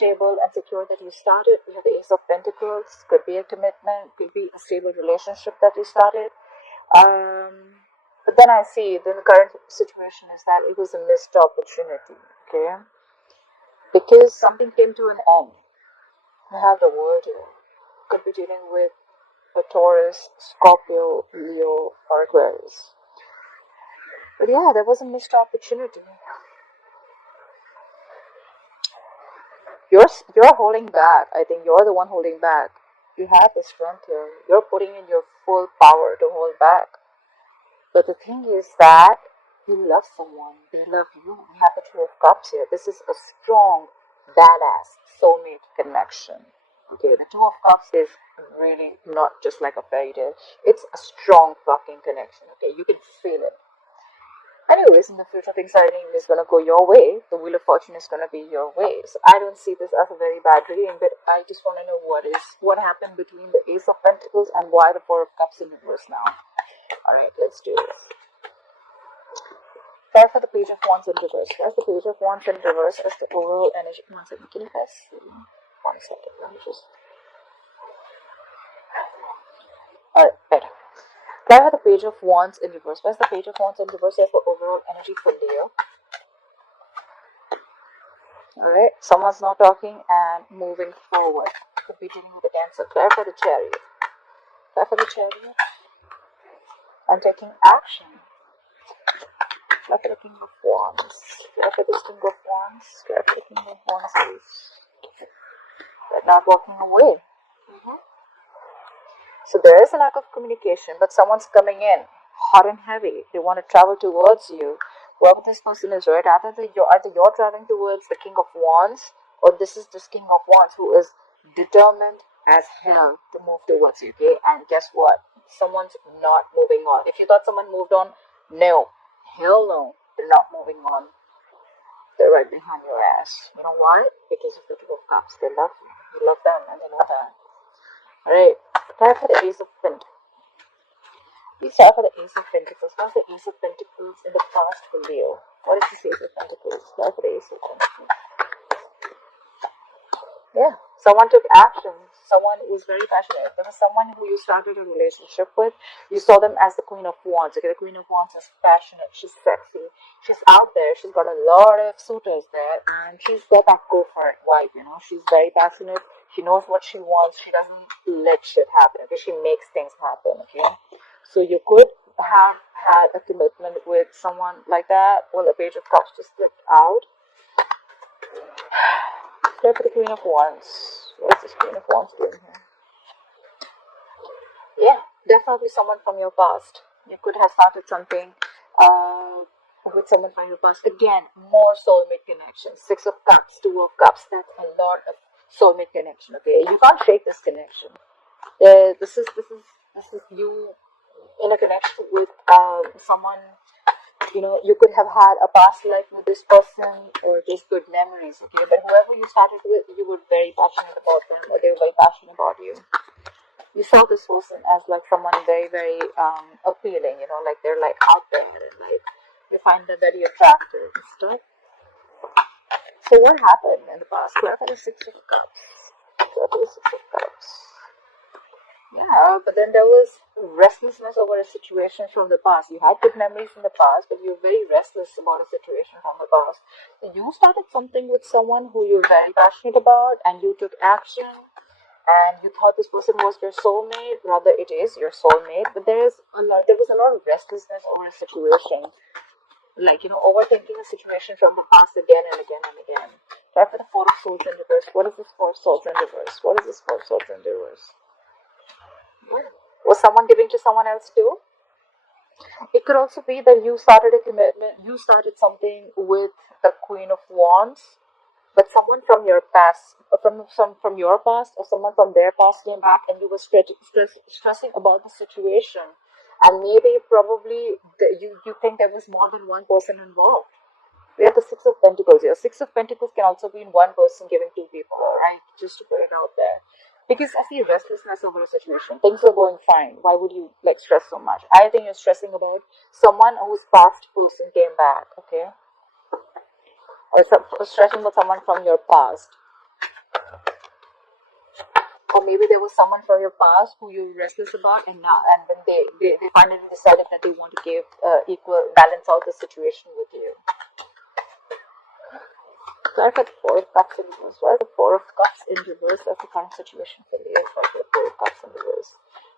stable and secure that you started. We have the Ace of Pentacles. Could be a commitment, could be a stable relationship that you started. But then I see the current situation is that it was a missed opportunity, okay? Because something came to an end. You have the World here. Could be dealing with a Taurus, Scorpio, Leo, or Aquarius. But yeah, there was a missed opportunity. You're holding back. I think you're the one holding back. You have the strength here. You're putting in your full power to hold back. But the thing is that you love someone. They love you. We have the Two of Cups here. This is a strong, badass soulmate connection. Okay, the Two of Cups is really not just like a fairy tale. It's a strong fucking connection. Okay, you can feel it. Anyways, in the future, things are going to go your way. The Wheel of Fortune is going to be your way. So I don't see this as a very bad reading, but I just want to know what happened between the Ace of Pentacles and why the Four of Cups in reverse now. Alright, let's do this. Try for the Page of Wands in reverse. Where's the Page of Wands in reverse as the overall energy? One second, can you guys see? 1 second, let me just... Alright, better. Try for the Page of Wands in reverse. Where's the Page of Wands in reverse here for overall energy for Leo? Alright, someone's not talking and moving forward. Could be dealing with the Cancer. Try for the Chariot. Try for the Chariot. And taking action. Try for the King of Wands. Try for this King of Wands. Try for the King of Wands, please. They're not walking away. So there is a lack of communication, but someone's coming in hot and heavy. They want to travel towards you. Whoever this person is, right? Either you're traveling towards the King of Wands, or this is this King of Wands who is determined as hell to move towards you, okay? And guess what? Someone's not moving on. If you thought someone moved on, no. Hell no. They're not moving on. They're right behind your ass. You know why? Because of the Two of Cups. They love you. You love them and they know that. Alright. Try for the Ace of Pentacles. Please try for the Ace of Pentacles. What's the Ace of Pentacles in the past for Leo? What is this Ace of Pentacles? Try for the Ace of Pentacles. Yeah. Someone took action. Someone who was very passionate. There was someone who you started a relationship with. You saw them as the Queen of Wands. Okay, the Queen of Wands is passionate. She's sexy. She's out there. She's got a lot of suitors there. And she's got that go for it vibe, you know. She's very passionate. She knows what she wants. She doesn't let shit happen. Okay, she makes things happen. Okay. So you could have had a commitment with someone like that. Well, the Page of Cups just slipped out. Try for the Queen of Wands. What is this Queen of Wands doing here? Yeah, definitely someone from your past. You could have started something with someone from your past. Again, more soulmate connection. 6 of Cups, 2 of Cups. That's a lot of soulmate connection. Okay, you can't shake this connection. This is you in a connection with someone. You know, you could have had a past life with this person or just good memories, okay? But whoever you started with, you were very passionate about them or they were very passionate about you. You saw this person as like someone very, very appealing, you know, like they're like out there and like you find them very attractive and stuff. So what happened in the past? Clear for the 6 of Cups. Clear for the 6 of Cups. Yeah, but then there was restlessness over a situation from the past. You had good memories in the past, but you were very restless about a situation from the past. So you started something with someone who you're very passionate about, and you took action, and you thought this person was your soulmate. Rather, it is your soulmate, but there was a lot of restlessness over a situation. Like, you know, overthinking a situation from the past again and again and again. Try for the 4 of Swords in reverse. What is this 4 of Swords in reverse? What is this 4 of Swords in reverse? Was someone giving to someone else too? It could also be that you started a commitment, you started something with the Queen of Wands, but someone from your past, from your past or someone from their past came back and you were stressing about the situation. And maybe probably you think there was more than one person involved. We have the 6 of Pentacles here. 6 of Pentacles can also be in one person giving 2 people, right? Just to put it out there. Because I see restlessness over a situation. Things are going fine. Why would you like stress so much? I think you're stressing about someone whose past person came back, okay? Or stressing about someone from your past. Or maybe there was someone from your past who you're restless about, and then they finally decided that they want to give balance out the situation with you. So I've got the Four of Cups in reverse. Why is the Four of Cups in reverse? That's the current situation for Leo. The Four of Cups in reverse.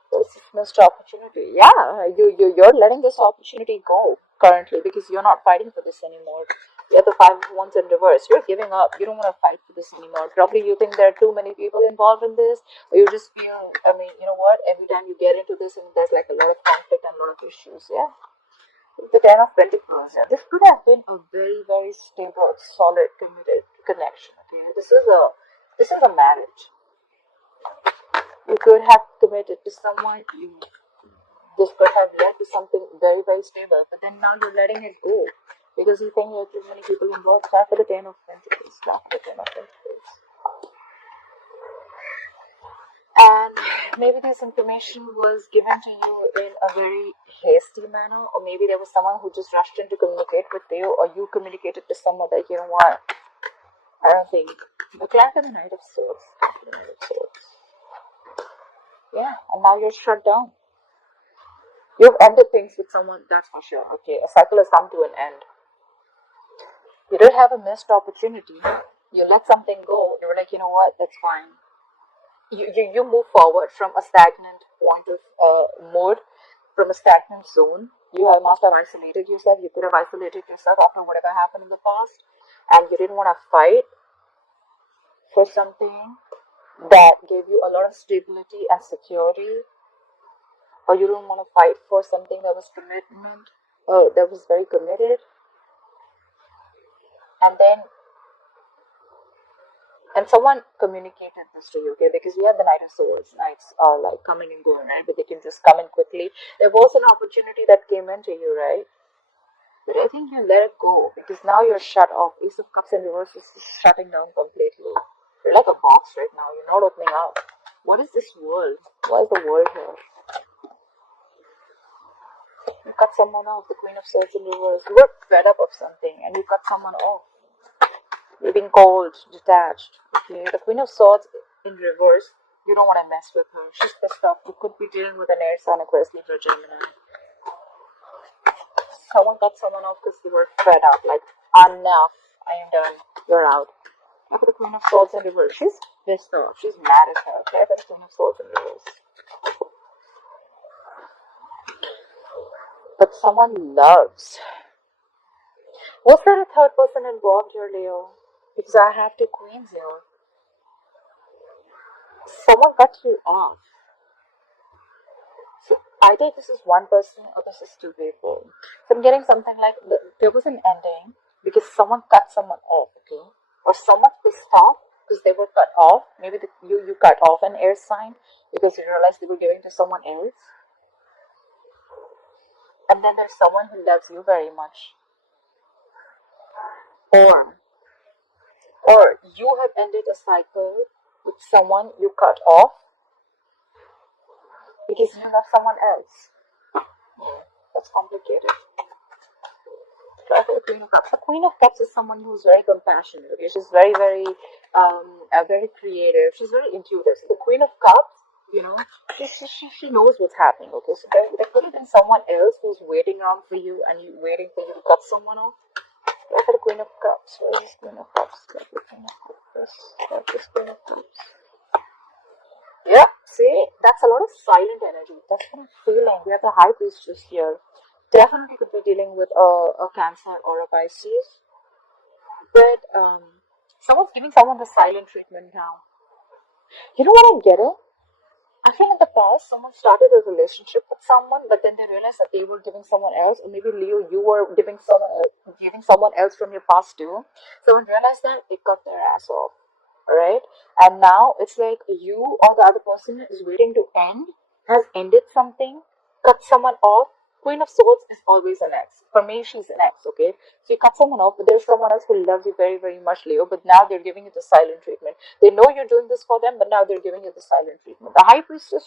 So it's a missed opportunity. Yeah, you're letting this opportunity go currently because you're not fighting for this anymore. You have the Five of Wands in reverse. You're giving up. You don't want to fight for this anymore. Probably you think there are too many people involved in this, or you just feel, I mean, you know what? Every time you get into this, and there's like a lot of conflict and a lot of issues. Yeah. The Ten of Pentacles. Yeah. This could have been a very, very stable, solid, committed connection. Okay, this is a marriage. You could have committed to someone. This could have led to something very, very stable. But then now you're letting it go because you think there are too many people involved. Try for the Ten of Pentacles. Try for the Ten of Pentacles. And maybe this information was given to you in a very hasty manner, or maybe there was someone who just rushed in to communicate with you, or you communicated to someone that, you know what, I don't think. The Clock and the Knight of Swords. The Knight of Swords. Yeah, and now you're shut down. You've ended things with someone, that's for sure. Okay, a cycle has come to an end. You did have a missed opportunity. You let something go. You were like, you know what, that's fine. You move forward from a stagnant point of mode, from a stagnant zone. You must have isolated yourself. You could have isolated yourself after whatever happened in the past, and you didn't want to fight for something that gave you a lot of stability and security, or you didn't want to fight for something that was commitment, that was very committed, and someone communicated this to you, okay? Because we have the Knight of Swords. Knights are like coming and going, right? But they can just come in quickly. There was an opportunity that came into you, right? But I think you let it go because now you're shut off. Ace of Cups in reverse is shutting down completely. You're like a box right now. You're not opening up. What is this world? Why is the world here? You cut someone off. The Queen of Swords in reverse. You were fed up of something and you cut someone off. You're being cold, detached. Okay, the Queen of Swords in reverse. You don't want to mess with her. She's pissed off. You could be dealing with an Aries, Sun, Aquarius, Libra, Gemini. Someone cut someone off because they were fed up. Like, enough. I am done. You're out. After the Queen of Swords in reverse. She's pissed off. She's mad as hell. Okay, after the Queen of Swords in reverse. But someone loves. Was there a third person involved here, Leo? Because I have two queens here. Someone cut you off. So either this is one person or this is two people. So I'm getting something like there was an ending because someone cut someone off, okay? Or someone pissed off because they were cut off. Maybe you cut off an air sign because you realized they were giving to someone else. And then there's someone who loves you very much. Or you have ended a cycle with someone you cut off because you love someone else. That's complicated. Try for the Queen of Cups. The Queen of Cups is someone who's very compassionate. Okay? She's very, very, very creative. She's very intuitive. So the Queen of Cups, you know, she knows what's happening. Okay, so there could have been someone else who's waiting around for you, and you waiting for you to cut someone off. Try for the Queen of Cups. Where is this Queen of Cups? Try for the Queen of Cups. Try for this Queen of Cups. Yeah, see, that's a lot of silent energy. That's what I'm feeling. We have the High Priestess here. Definitely could be dealing with a Cancer or a Pisces. But someone's giving someone the silent treatment now. You know what I'm getting? I feel in the past, someone started a relationship with someone, but then they realized that they were giving someone else, or maybe Leo, you were giving someone else from your past too. Someone realized that they cut their ass off, right? And now it's like you or the other person is waiting to end, has ended something, cut someone off. Queen of Swords is always an ex. For me, she's an ex, okay? So you cut someone off, but there's someone else who loves you very, very much, Leo, but now they're giving you the silent treatment. They know you're doing this for them, but now they're giving you the silent treatment. The High Priestess,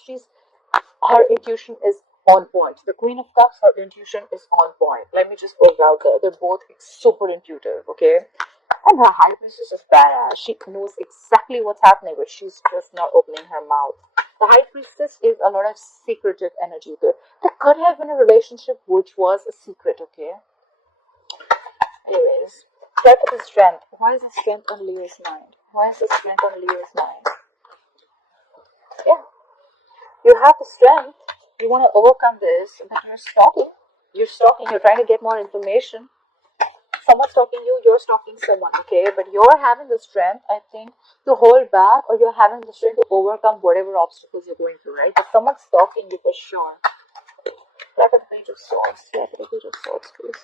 her intuition is on point. The Queen of Cups, her intuition is on point. Let me just put it out there. They're both super intuitive, okay? And her high priestess is badass. She knows exactly what's happening, but she's just not opening her mouth. The high priestess is a lot of secretive energy. Okay? There could have been a relationship which was a secret, okay? Anyways, check the strength. Why is the strength on Leo's mind? Why is the strength on Leo's mind? Yeah, you have the strength. You want to overcome this, but you're stalking. You're stalking. You're trying to get more information. Someone's stalking you. You're stalking someone. Okay, but you're having the strength, I think, to hold back, or you're having the strength to overcome whatever obstacles you're going through. Right? But someone's stalking you for sure. Like a page of swords. Yeah, a page of swords, please.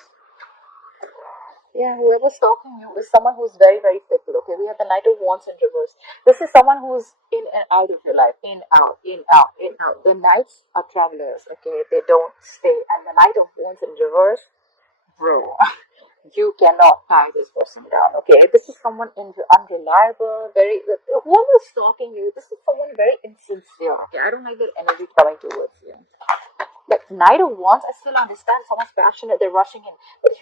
Yeah, whoever's talking to you is someone who's very, very fickle. Okay, we have the Knight of Wands in reverse. This is someone who's in and out of your life, in, out, in, out, in, out. The Knights are travelers. Okay, they don't stay. And the Knight of Wands in reverse, bro, you cannot tie this person down. Okay, this is someone unreliable, very. Whoever's stalking you, this is someone very insincere. Okay, I don't like that energy coming towards you. Like Knight of Wands, I still understand someone's passionate, they're rushing in, but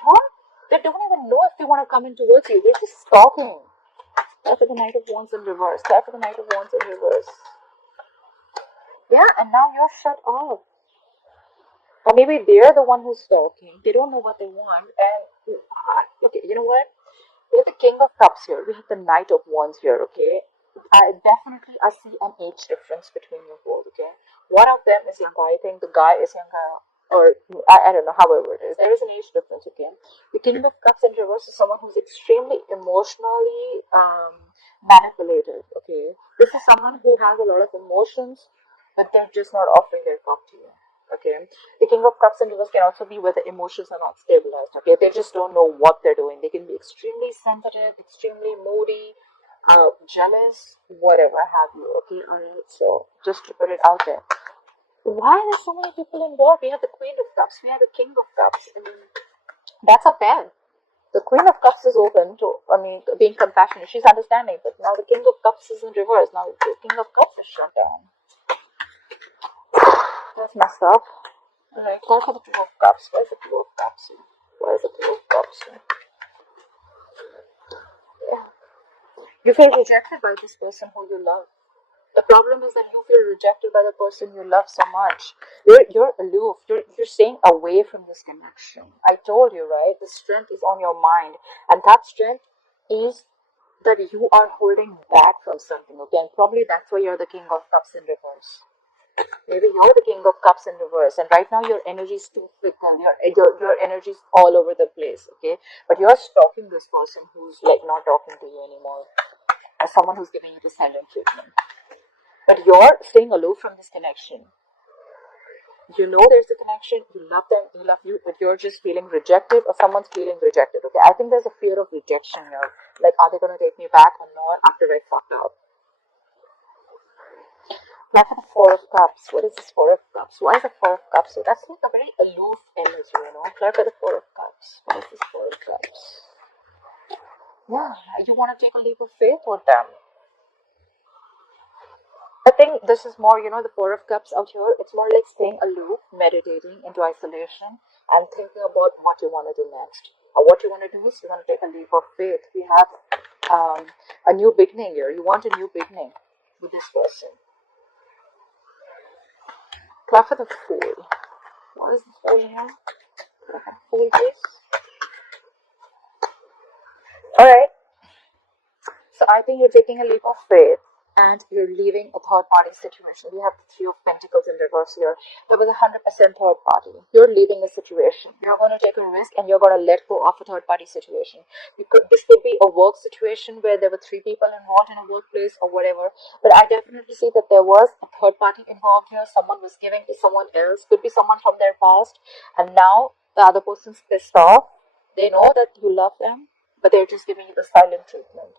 they don't even know if they want to come in towards you. They're just stalking. Care for the Knight of Wands in reverse. Care for the Knight of Wands in reverse. Yeah, and now you're shut off. Or maybe they're the one who's stalking. They don't know what they want. And okay, you know what? We have the King of Cups here. We have the Knight of Wands here. Okay. I see an age difference between you both. Okay. One of them is younger. I think the guy is younger. Or I don't know, however it is. There is an age difference, okay? The King of Cups in reverse is someone who's extremely emotionally manipulated, okay? This is someone who has a lot of emotions, but they're just not offering their cup to you, okay? The King of Cups in reverse can also be where the emotions are not stabilized, okay? They just don't know what they're doing. They can be extremely sensitive, extremely moody, jealous, whatever have you, okay? Alright, so just to put it out there. Why are there so many people involved? We have the Queen of Cups, we have the King of Cups, and that's a pair. The Queen of Cups is open to, being compassionate. She's understanding, but now the King of Cups is in reverse. Now the King of Cups is shut down. That's messed up. Alright, call for the Two of Cups. Why is the Two of Cups? Why is the Two of Cups? Yeah. You feel rejected by this person who you love. The problem is that you feel rejected by the person you love so much. You're aloof. You're staying away from this connection. I told you, right? The strength is on your mind. And that strength is that you are holding back from something, okay? And probably that's why you're the King of Cups in reverse. Maybe you're the King of Cups in reverse. And right now your energy is too fickle. Your energy is all over the place, okay? But you're stalking this person who's like not talking to you anymore. Or someone who's giving you the silent treatment. But you're staying aloof from this connection. You know there's a connection, you love them, they love you, but you're just feeling rejected or someone's feeling rejected. Okay, I think there's a fear of rejection here. Like, are they going to take me back or not after I fucked up? Like the Four of Cups. What is this Four of Cups? Why is the Four of Cups? So that's like a very aloof energy, you know. Like the Four of Cups. What is this Four of Cups? Yeah, you want to take a leap of faith with them. I think this is more, the Four of Cups out here. It's more like staying aloof, meditating into isolation, and thinking about what you want to do next. Or what you want to do is you want to take a leap of faith. We have a new beginning here. You want a new beginning with this person. Clap for the Fool. What is the Fool here? Fool, please. Alright. So I think you're taking a leap of faith. And you're leaving a third-party situation. We have the Three of Pentacles in reverse here. There was 100% third party. You're leaving a situation. You're going to take a risk and you're going to let go of a third-party situation. This could be a work situation where there were 3 people involved in a workplace or whatever. But I definitely see that there was a third party involved here. Someone was giving to someone else. Could be someone from their past. And now the other person's pissed off. They know that you love them, but they're just giving you the silent treatment.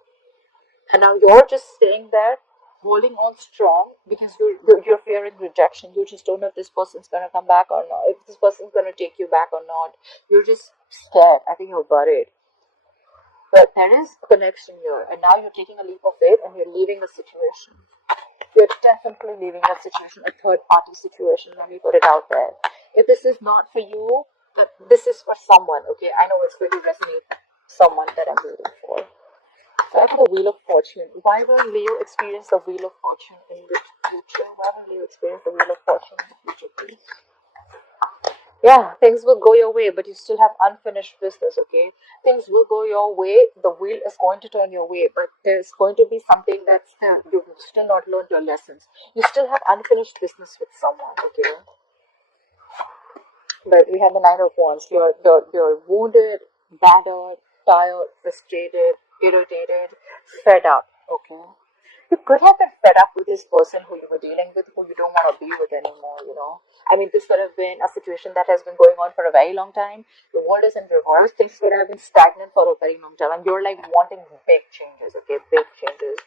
And now you're just staying there, holding on strong because you're fearing rejection. You just don't know if this person's going to come back or not, if this person's going to take you back or not. You're just scared. I think you're worried. But there is a connection here, and now you're taking a leap of faith and you're leaving the situation. You're definitely leaving that situation, a third-party situation. Let me put it out there. If this is not for you, this is for someone, okay? I know it's going to resonate someone that I'm rooting for. Back to the Wheel of Fortune. Why will Leo experience the Wheel of Fortune in the future? Why will Leo experience the Wheel of Fortune in the future, please? Yeah, things will go your way, but you still have unfinished business, okay? Things will go your way, the wheel is going to turn your way, but there's going to be something that's you've still not learned your lessons. You still have unfinished business with someone, okay? But we have the Nine of Wands. You're wounded, battered, tired, frustrated, irritated, fed up, okay? You could have been fed up with this person who you were dealing with, who you don't want to be with anymore, you know? I mean, this could have been a situation that has been going on for a very long time. The world is in reverse. Things could have been stagnant for a very long time. And you're like wanting big changes, okay? Big changes.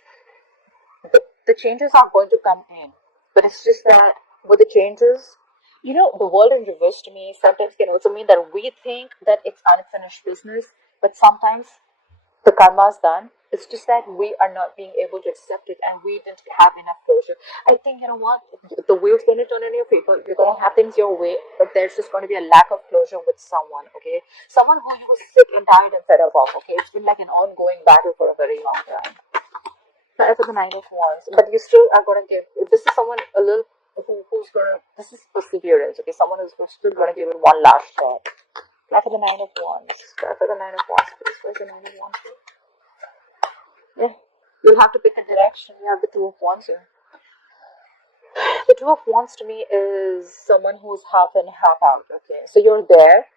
The changes are going to come in. But it's just that with the changes, you know, the world in reverse to me sometimes can also mean that we think that it's unfinished business, but sometimes the karma is done. It's just that we are not being able to accept it and we didn't have enough closure. I think, you know what? The wheel's going to turn in your favor. You're going to have things your way, but there's just going to be a lack of closure with someone, okay? Someone who you were sick and tired and fed up of, okay? It's been like an ongoing battle for a very long time. That's the Nine of Wands. But you still are going to give, this is someone a little, who's going to, this is perseverance, okay? Someone who's still going to give it one last shot. Try for the Nine of Wands. Try for the Nine of Wands, please. Where's the Nine of Wands? Yeah, you'll have to pick a direction. You have the Two of Wands here. The Two of Wands to me is someone who's half in, half out. Okay, so you're there.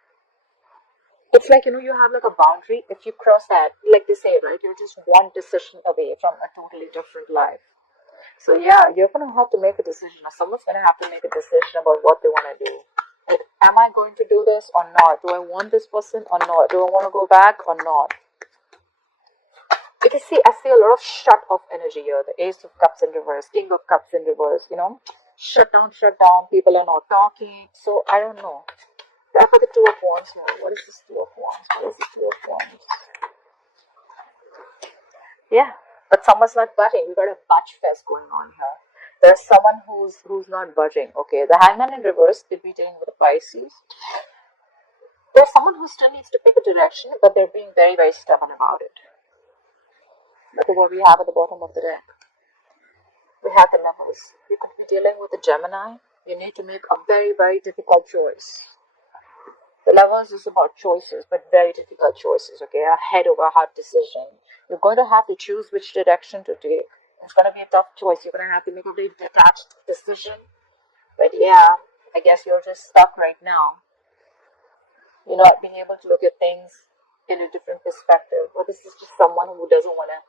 It's like, you know, you have like a boundary. If you cross that, like they say, right, you're just one decision away from a totally different life. So yeah, you're gonna have to make a decision, or someone's gonna have to make a decision about what they want to do. Like, am I going to do this or not? Do I want this person or not? Do I want to go back or not? Because see, I see a lot of shut off energy here. The Ace of Cups in reverse, King of Cups in reverse, you know. Shut down, people are not talking. So I don't know. After the Two of Wands here, what is this Two of Wands? What is this Two of Wands? Yeah, but someone's not budging. We got a budge fest going on here. There's someone who's not budging. Okay, the Hangman in reverse could be dealing with the Pisces. There's someone who still needs to pick a direction, but they're being very, very stubborn about it. Look at what we have at the bottom of the deck. We have the Lovers. You could be dealing with a Gemini. You need to make a very, very difficult choice. The Lovers is about choices, but very difficult choices, okay? A head over heart decision. You're going to have to choose which direction to take. It's going to be a tough choice. You're going to have to make a very detached decision. But yeah, I guess you're just stuck right now. You're not being able to look at things in a different perspective. Or this is just someone who doesn't want to,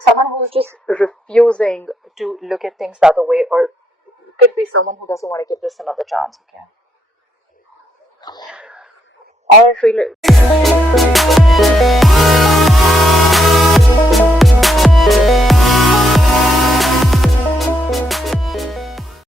someone who's just refusing to look at things the other way, or it could be someone who doesn't want to give this another chance, okay? Alright, really.